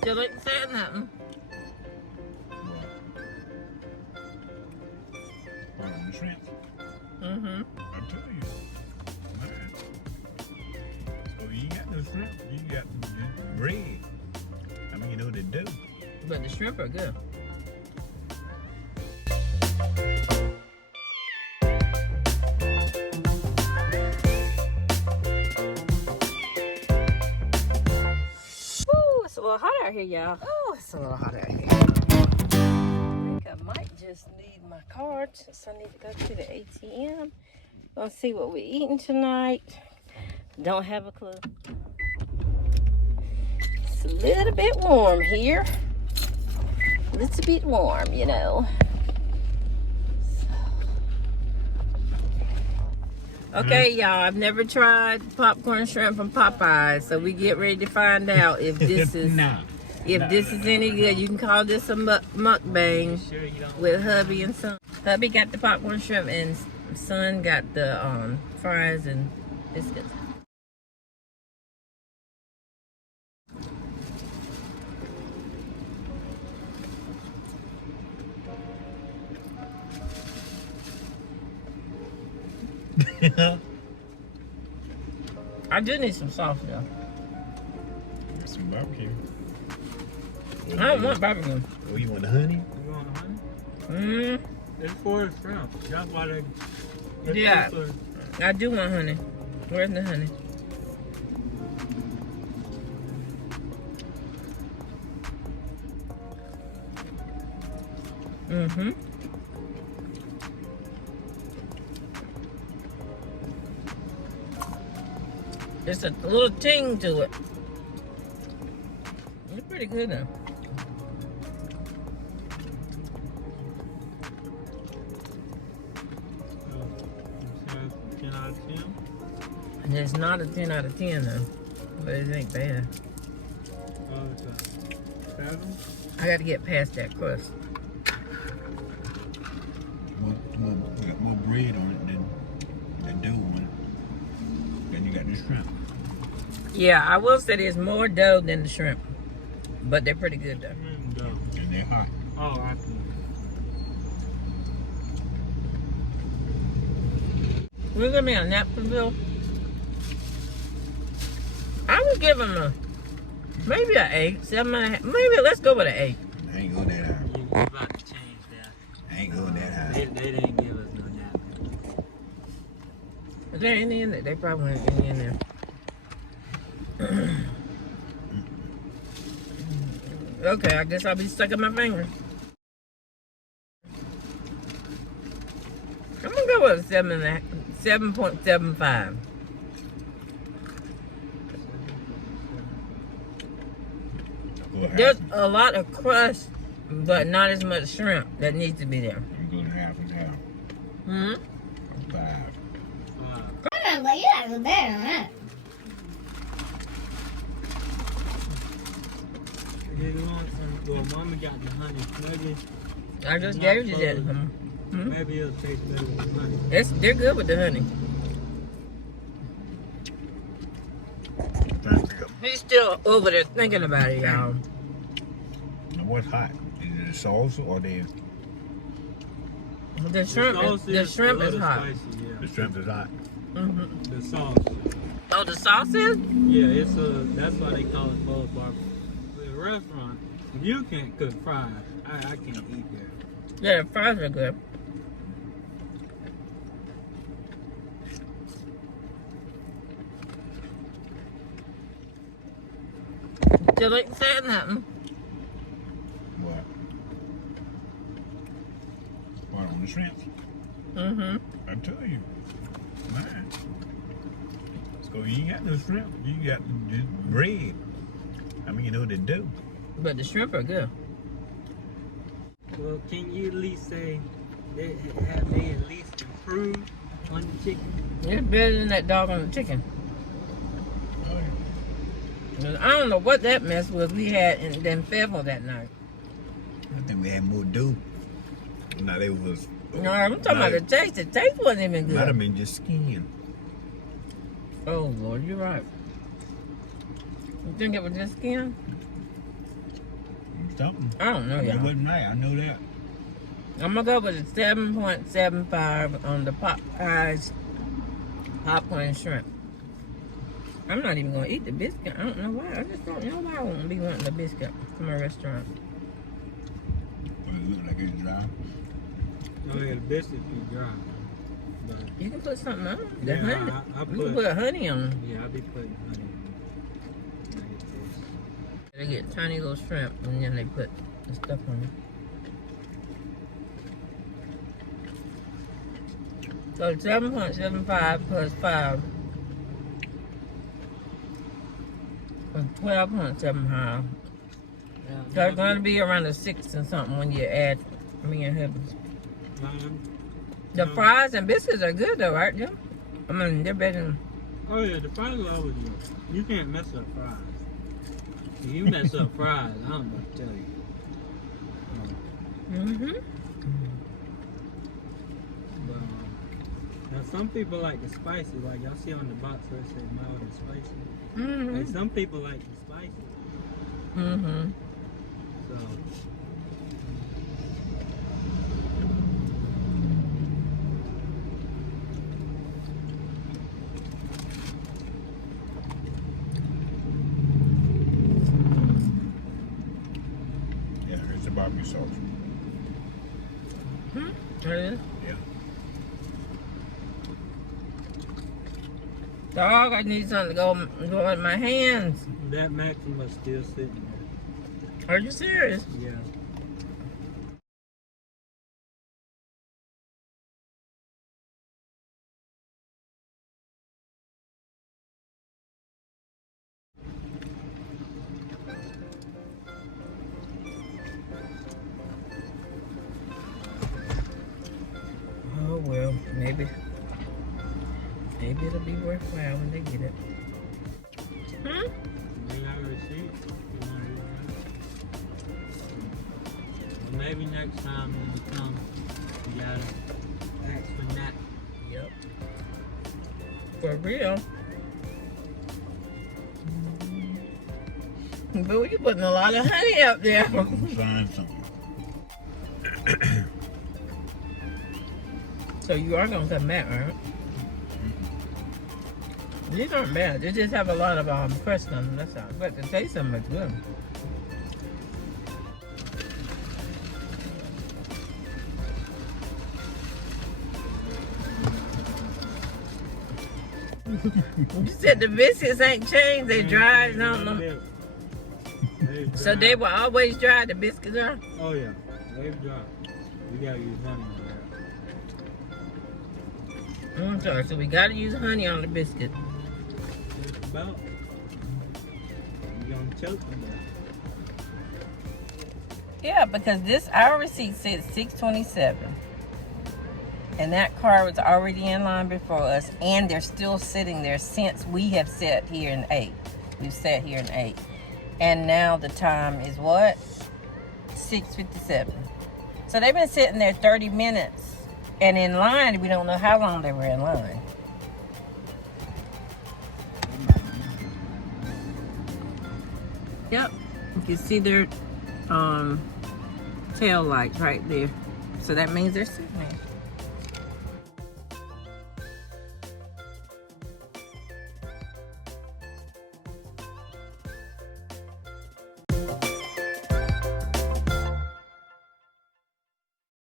Still ain't saying nothing. What? The shrimp? Mm-hmm. I tell you. Man. So you ain't got no shrimp. You got bread. I mean, you know what they do. But the shrimp are good. Woo, it's a little hot out here, y'all. Oh, it's a little hot out here. I think I might just need my card since I need to go to the ATM. Gonna see what we're eating tonight. Don't have a clue. It's a little bit warm here. A little bit warm, you know. Okay, y'all, I've never tried popcorn shrimp from Popeyes, so we get ready to find out if this is this is any good. You can call this a mukbang with hubby and son. Hubby got the popcorn shrimp and son got the fries and biscuits. I do need some sauce though. Some barbecue. I don't want barbecue. Oh, you want the honey? You want the honey? Mm. It's for the shrimp. That's why they. Yeah, I do want honey. Where's the honey? Mm-hmm. There's a little ting to it. It's pretty good though. It says 10 out of 10. And it's not a 10 out of 10 though. But it ain't bad. Oh, it's a 7. I gotta get past that crust. We got more bread on it than dough on it. Then you got the shrimp. Yeah, I will say there's more dough than the shrimp. But they're pretty good though. And they're hot. Oh, I see. We're gonna be on Napkinville. I would give them a maybe an 8, 7.5. Maybe let's go with an 8. I ain't going that high. You're about to change that. I ain't going that high. They didn't give us no napkin. Is there any in there? They probably weren't any in there. Okay, I guess I'll be stuck in my fingers. I'm gonna go with a 7.75. There's a lot of crust, but not as much shrimp that needs to be there. I'm going half and half. Hmm? 5. You want some? Well, Mama got the honey. Maybe. I just gave you that. Maybe it'll taste better with honey. They're good with the honey. He's still over there thinking about it, y'all. Now what's hot? Is it the sauce or the The shrimp is hot. Spicy, yeah. the shrimp is hot? Mm-hmm. The sauce. Oh, the sauce is? Yeah, it's that's why they call it boiled barbecue. The restaurant, you can't cook fries. I can't eat there. Yeah, the fries are good. Still ain't saying nothing. What? What, on the shrimp? Mm-hmm. I tell you. Man. So you ain't got no shrimp. You got just bread. I mean, you know what they do. But the shrimp are good. Well, can you at least say have they at least improved on the chicken? It's better than that dog on the chicken. Oh, yeah. I don't know what that mess was we had in Fayetteville that night. I think we had more dough. No, they was. No, I'm talking about the taste. The taste wasn't even good. Might have been just skin. Oh, Lord, you're right. You think it was just skin? something. I don't know, It y'all. wasn't right. I know that. I'm gonna go with a 7.75 on the Popeyes popcorn and shrimp. I'm not even gonna eat the biscuit. I don't know why. I just don't know why I won't be wanting the biscuit from a restaurant. But it look like it's dry. Oh yeah, the biscuits be dry. But You can put something on it. The yeah, honey. I You can put, put honey on them. yeah, I be putting honey on it. They get tiny little shrimp and then they put the stuff on them. So 7.75 plus 5 was 12.75. Yeah, So it's going to be around a 6 and something when you add me and hubby. The fries and biscuits are good though, right, Jim? I mean, they're better than... Oh yeah, the fries are always good. You can't mess up fries. If you mess up fries, I don't know what to tell you. Mm-hmm. But, now some people like the spicy, like y'all see on the box where it says mild and spicy. Mm-hmm. Like some people like the spicy. Mm-hmm. So Yeah, it's the barbecue sauce. There it is. Yeah. Dog, I need something to go in my hands. that Maxim is still sitting Are you serious? there. Yeah. Oh well, maybe it'll be worthwhile when they get it. They got a receipt. You wanna do that? Maybe next time when we come, we gotta ask for that. Yep. For real. But you putting a lot of honey up there. I'm gonna find something. So you are gonna come back, right? These aren't bad. They just have a lot of crust on them. That's all. But the taste of them is good. You said the biscuits ain't changed. They dried and on them. So they were always dry. The biscuits are. Oh yeah, they've dry. We gotta use honey on that. I'm sorry. So we gotta use honey on the biscuit. Just about. You gonna choke them there. Yeah, because our receipt said 6:27. And that car was already in line before us, and they're still sitting there since we have sat here in 8. We've sat here in 8. And now the time is what? 6:57. So they've been sitting there 30 minutes. And in line, we don't know how long they were in line. Yep. You can see their tail lights right there. So that means they're sitting there.